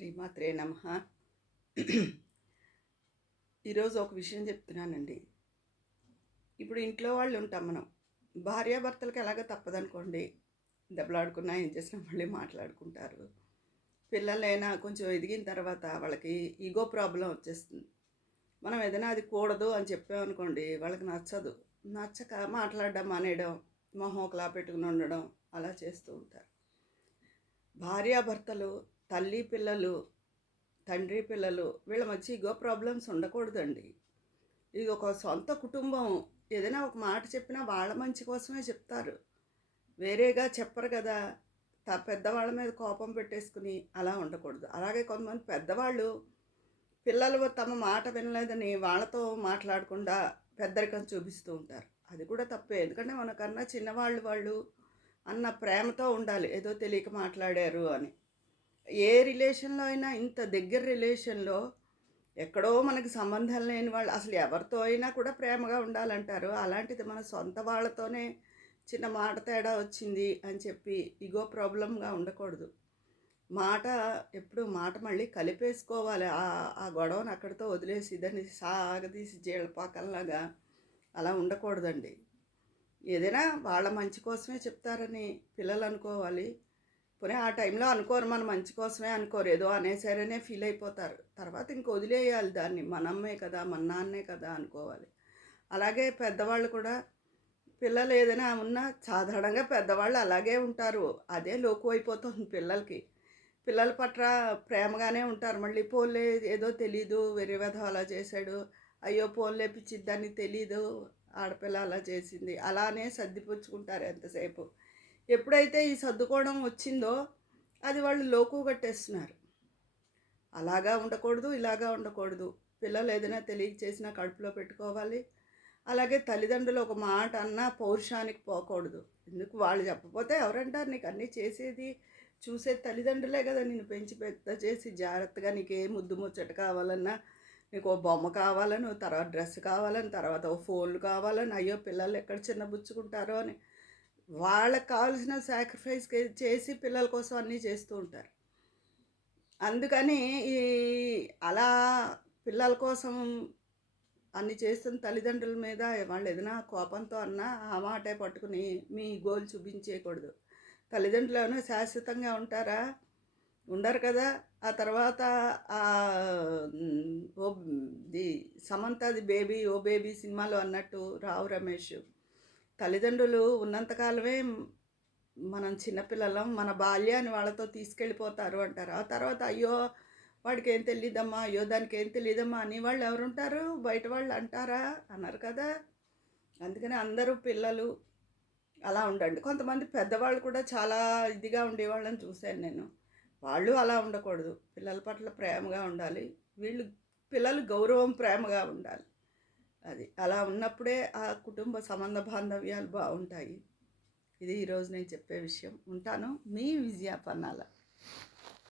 శ్రీమాత్రే నమ. ఈరోజు ఒక విషయం చెప్తున్నానండి. ఇప్పుడు ఇంట్లో వాళ్ళు ఉంటాం మనం. భార్యాభర్తలకు ఎలాగ తప్పదనుకోండి. దెబ్బలాడుకున్నా ఏం చేసినా మళ్ళీ మాట్లాడుకుంటారు. పిల్లలైనా కొంచెం ఎదిగిన తర్వాత వాళ్ళకి ఈగో ప్రాబ్లం వచ్చేస్తుంది. మనం ఏదైనా అది కూడదు అని చెప్పామనుకోండి వాళ్ళకి నచ్చదు. నచ్చక మాట్లాడడం మానేయడం మొహం ఒకలా పెట్టుకుని ఉండడం అలా చేస్తూ ఉంటారు. భార్యాభర్తలు తల్లి పిల్లలు తండ్రి పిల్లలు వీళ్ళ మధ్య ఇగో ప్రాబ్లమ్స్ ఉండకూడదండి. ఇది ఒక సొంత కుటుంబం. ఏదైనా ఒక మాట చెప్పినా వాళ్ళ మంచి కోసమే చెప్తారు. వేరేగా చెప్పరు కదా. త పెద్దవాళ్ళ మీద కోపం పెట్టేసుకుని అలా ఉండకూడదు. అలాగే కొంతమంది పెద్దవాళ్ళు పిల్లలు తమ మాట వినలేదని వాళ్ళతో మాట్లాడకుండా పెద్దరికం చూపిస్తూ ఉంటారు. అది కూడా తప్పే. ఎందుకంటే మనకన్నా చిన్నవాళ్ళు వాళ్ళు అన్న ప్రేమతో ఉండాలి. ఏదో తెలియక మాట్లాడారు అని. ఏ రిలేషన్లో అయినా ఇంత దగ్గర రిలేషన్లో ఎక్కడో మనకి సంబంధం లేని వాళ్ళు అసలు ఎవరితో అయినా కూడా ప్రేమగా ఉండాలంటారు. అలాంటిది మన సొంత వాళ్ళతోనే చిన్న మాట తేడా వచ్చింది అని చెప్పి ఇగో ప్రాబ్లంగా ఉండకూడదు. మాట ఎప్పుడు మాట మళ్ళీ కలిపేసుకోవాలి. ఆ ఆ గొడవను అక్కడితో వదిలేసి దాన్ని సాగదీసి జీళ్ళపాకల్లాగా అలా ఉండకూడదండి. ఏదైనా వాళ్ళ మంచి కోసమే చెప్తారని పిల్లలు అనుకోవాలి. పోనీ ఆ టైంలో అనుకోరు మన మంచి కోసమే అనుకోరు ఏదో అనేసారనే ఫీల్ అయిపోతారు. తర్వాత ఇంక వదిలేయాలి దాన్ని మనమ్మే కదా మన నాన్నే కదా అనుకోవాలి. అలాగే పెద్దవాళ్ళు కూడా పిల్లలు ఏదైనా ఉన్నా సాధారణంగా పెద్దవాళ్ళు అలాగే ఉంటారు. అదే లోకు అయిపోతుంది పిల్లలకి. పిల్లల పట్ల ప్రేమగానే ఉంటారు. మళ్ళీ పోలే ఏదో తెలీదు వేరే విధం అలా చేశాడు. అయ్యో పోన్లే పిచ్చిద్దని తెలీదు ఆడపిల్ల అలా చేసింది. అలానే సర్దిపుచ్చుకుంటారు ఎంతసేపు. ఎప్పుడైతే ఈ సర్దుకోవడం వచ్చిందో అది వాళ్ళు లోకు కట్టేస్తున్నారు. అలాగా ఉండకూడదు ఇలాగా ఉండకూడదు. పిల్లలు ఏదైనా తెలియచేసినా కడుపులో పెట్టుకోవాలి. అలాగే తల్లిదండ్రులు ఒక మాట అన్నా పౌరుషానికి పోకూడదు. ఎందుకు? వాళ్ళు చెప్పపోతే ఎవరంటారు? నీకు అన్నీ చేసేది చూసే తల్లిదండ్రులే కదా. నేను పెంచి పెద్ద చేసి జాగ్రత్తగా నీకు ఏ ముద్దు ముచ్చట కావాలన్నా నీకు ఓ బొమ్మ కావాలని తర్వాత డ్రెస్ కావాలని తర్వాత ఓ ఫోన్లు కావాలని అయ్యో పిల్లలు ఎక్కడ చిన్నబుచ్చుకుంటారో అని వాళ్ళకి కావాల్సిన సాక్రిఫైస్ చేసి పిల్లల కోసం అన్నీ చేస్తూ ఉంటారు. అందుకని ఈ అలా పిల్లల కోసం అన్ని చేస్తున్న తల్లిదండ్రుల మీద వాళ్ళు ఏదైనా కోపంతో అన్నా ఆ మాటే పట్టుకుని మీ గోల్ చూపించేయకూడదు. తల్లిదండ్రులు ఏమైనా శాశ్వతంగా ఉంటారా? ఉండరు కదా. ఆ తర్వాత ఆ ఓ ది సమంతది బేబీ ఓ బేబీ సినిమాలో అన్నట్టు రావు రమేష్ తల్లిదండ్రులు ఉన్నంతకాలమే మనం చిన్నపిల్లలం మన బాల్యాన్ని వాళ్ళతో తీసుకెళ్ళిపోతారు అంటారు. ఆ తర్వాత అయ్యో వాడికి ఏం తెలియదమ్మా అయ్యో దానికి ఏం తెలియదమ్మా అని వాళ్ళు ఎవరుంటారు? బయట వాళ్ళు అంటారా? అన్నారు కదా. అందుకని అందరూ పిల్లలు అలా ఉండండి. కొంతమంది పెద్దవాళ్ళు కూడా చాలా ఇదిగా ఉండేవాళ్ళని చూశాను నేను. వాళ్ళు అలా ఉండకూడదు. పిల్లల పట్ల ప్రేమగా ఉండాలి. వీళ్ళు పిల్లలు గౌరవం ప్రేమగా ఉండాలి. అది. అలా ఉన్నప్పుడే ఆ కుటుంబ సంబంధ బాంధవ్యాలు బాగుంటాయి. ఇది ఈరోజు నేను చెప్పే విషయం. ఉంటాను. మీ విజయాపన్నాల